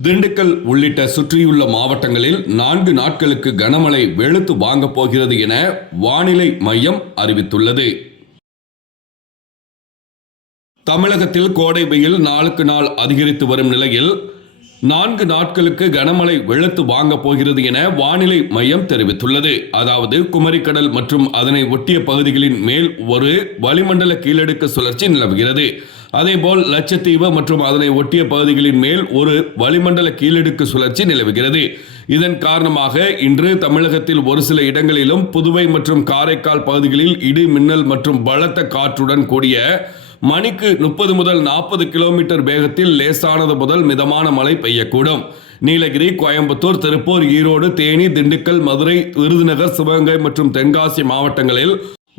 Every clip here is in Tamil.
திண்டுக்கல் உள்ளிட்ட சுற்றியுள்ள மாவட்டங்களில் 4 நாட்களுக்கு கனமழை வெளுத்து வாங்கப் போகிறது என வானிலை மையம் அறிவித்துள்ளது. தமிழகத்தில் கோடை வெயில் நாளுக்கு நாள் அதிகரித்து வரும் நிலையில் 4 நாட்களுக்கு கனமழை வெளுத்து வாங்கப் போகிறது என வானிலை மையம் தெரிவித்துள்ளது. அதாவது குமரிக்கடல் மற்றும் அதனை ஒட்டிய பகுதிகளின் மேல் ஒரு வளிமண்டல கீழடுக்கு சுழற்சி நிலவுகிறது. அதேபோல் லட்சத்தீவு மற்றும் அதனை ஒட்டிய பகுதிகளின் மேல் ஒரு வளிமண்டல கீழடுக்கு சுழற்சி நிலவுகிறது. இதன் காரணமாக இன்று தமிழகத்தில் ஒரு சில இடங்களிலும் புதுவை மற்றும் காரைக்கால் பகுதிகளில் இடி மின்னல் மற்றும் பலத்த காற்றுடன் கூடிய மணிக்கு 30 முதல் 40 கிலோமீட்டர் வேகத்தில் லேசானது முதல் மிதமான மழை பெய்யக்கூடும். நீலகிரி, கோயம்புத்தூர், திருப்பூர், ஈரோடு, தேனி, திண்டுக்கல், மதுரை, விருதுநகர், சிவகங்கை மற்றும் தென்காசி மாவட்டங்களில்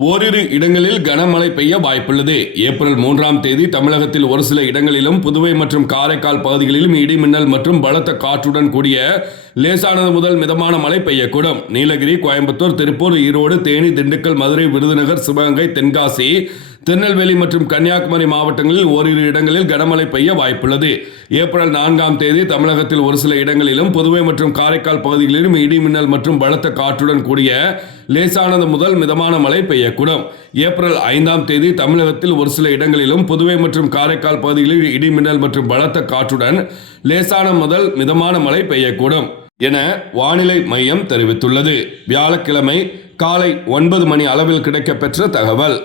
ஓரிரு இடங்களில் கனமழை பெய்ய வாய்ப்புள்ளது. ஏப்ரல் 3ஆம் தேதி தமிழகத்தில் ஒரு சில இடங்களிலும் புதுவை மற்றும் காரைக்கால் பகுதிகளிலும் இடி மின்னல் மற்றும் பலத்த காற்றுடன் கூடிய லேசானது முதல் மிதமான மழை பெய்யக்கூடும். நீலகிரி, கோயம்புத்தூர், திருப்பூர், ஈரோடு, தேனி, திண்டுக்கல், மதுரை, விருதுநகர், சிவகங்கை, தென்காசி, திருநெல்வேலி மற்றும் கன்னியாகுமரி மாவட்டங்களில் ஓரிரு இடங்களில் கனமழை பெய்ய வாய்ப்புள்ளது. ஏப்ரல் 4ஆம் தேதி தமிழகத்தில் ஒரு சில இடங்களிலும் புதுவை மற்றும் காரைக்கால் பகுதிகளிலும் இடி மின்னல் மற்றும் பலத்த காற்றுடன் கூடிய லேசானது முதல் மிதமான மழை பெய்யக்கூடும். ஏப்ரல் 5ஆம் தேதி தமிழகத்தில் ஒரு சில இடங்களிலும் புதுவை மற்றும் காரைக்கால் பகுதிகளில் இடி மின்னல் மற்றும் பலத்த காற்றுடன் லேசான முதல் மிதமான மழை பெய்யக்கூடும் என வானிலை மையம் தெரிவித்துள்ளது. வியாழக்கிழமை காலை 9 மணி அளவில் கிடைக்கப்பெற்ற தகவல்.